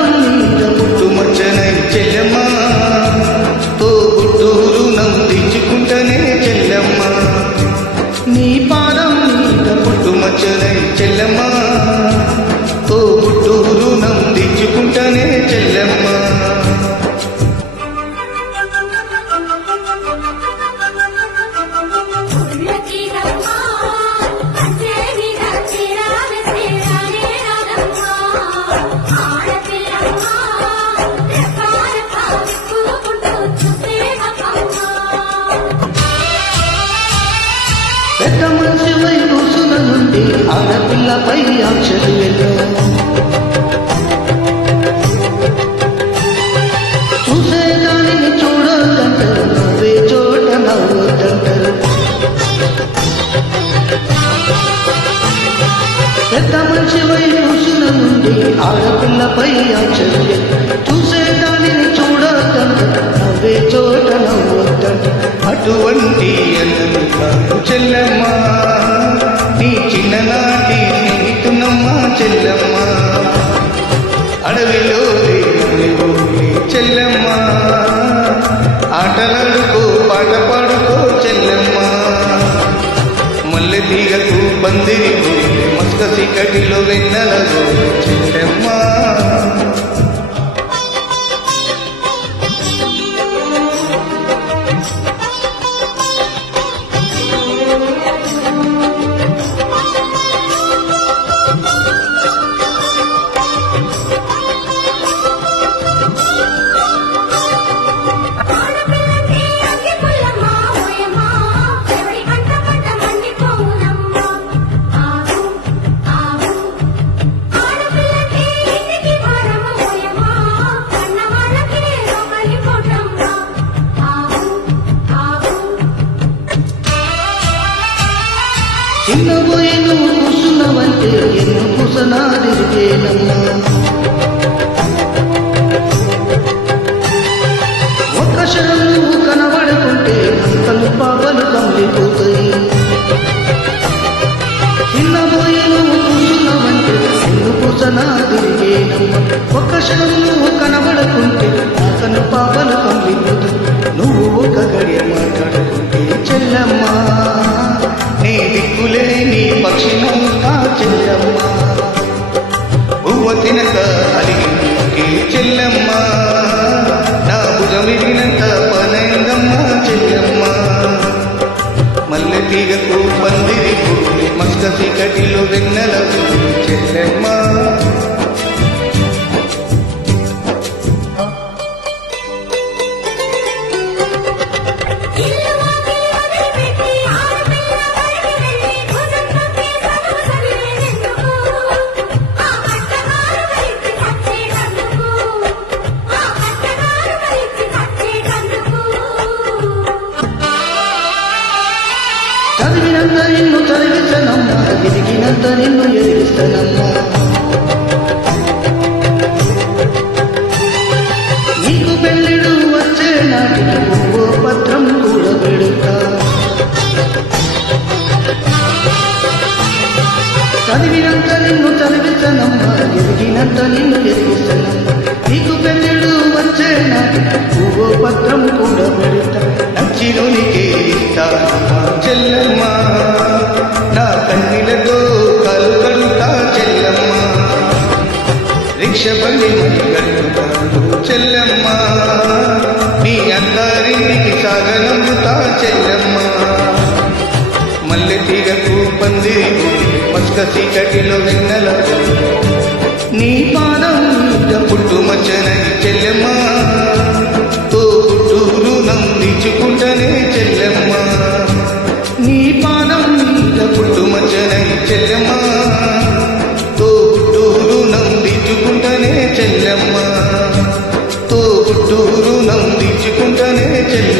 పాదం మీద పుట్టుమచ్చనై చెల్లెమ్మ తోబుట్టూరు నందించుకుంటనే చెల్లెమ్మ నీ పాదం మీద పుట్టుమచ్చనై చెల్లెమ్మ తోబుట్టూరు నందించుకుంటనే చెల్లెమ్మ పెద్ద మనిషివై కూసున నుండి ఆడపిల్లపై ఆక్షలు వెళ్ళో చూసేదానిని చూడొద్దంటారు నవ్వే చోట నవ్వొద్దంటారు పెద్ద మనిషివై కూసున నుండి ఆడపిల్లపై ఆక్షలు వెళ్ళో చూసేదానిని చూడొద్దంటారు నవ్వే చోట నవ్వొద్దంటారు అటువంటి అన్నను చెల్లెమ్మ నీ చిన్ననాటి స్నేహితునమ్మ చెల్లెమ్మ అడవిలో చెల్లెమ్మ ఆటలాడుకో పాట పాడుకో చెల్లెమ్మ మల్లె తీగకు పందిరికో మస్క చీకటిలో వెన్నెలలో చెల్లెమ్మ చిన్నబోయి నువ్వు కూసున్నావంటే ఎన్ను కూసనాదిరిగేనమ్మా ఒక్క క్షణం నువ్వు కనబడుకుంటే అంతలు పాపలు కమిలిపోతాయి చిన్నబోయి నువ్వు కూసున్నావంటే ఎన్ను కూసనాదిరిగేనమ్మా ఒక్క క్షణం నువ్వు కనబడుకుంటే అంతలు పాపలు కమిలిపోతాయి నువ్వు ఒక గడియ మాట్లాడుకుంటే చెల్లమ్మా నీ దిక్కులే నీ పక్షినంతా చెల్లెమ్మ పువ్వ తినక అలిగి చెల్లెమ్మ నా భుజమిగినంత పనైందమ్మ చెల్లెమ్మ మల్లె తీగకు పందిరికు మస్క చీకటిలో వెన్నెలకు చెల్లెమ్మ చదివినంత నిన్ను చదివిస్తానమ్మా ఎదిగినంత నిన్ను ఎదిగిస్తానమ్మా నీకు పెళ్ళిడు వచ్చే నాటికి ఓ పత్రం కూడా పెడతా చదివినంత నిన్ను చదివిస్తానమ్మా ఎదిగినంత నిన్ను ఎదిగిస్తానమ్మా నీకు పెళ్ళిడు వచ్చే నాటికి ఓ పత్రం కూడా పెడతా నచ్చినోనికే చెల్లెమ్మ నా కన్నీలతో కలుగలుతా చెల్లెమ్మ రిక్ష బండి గడుపుతాను చెల్లెమ్మ నీ అందరికి సాగనందుతా చెల్లెమ్మ మల్లె తీగకు పందిరికు మస్క చీకటిలో వెన్నెల నీ పాదం మీద పుట్టుమచ్చనై చెల్లెమ్మ తోబుట్టూరు నందించుకుంటనే చెల్లెమ్మ నీ పాదం మీద పుట్టుమచ్చనై చెల్లెమ్మ తోబుట్టూరు నందించుకుంటనే చెల్లెమ్మ తోబుట్టూరు నందించుకుంటనే చెల్లెమ్మ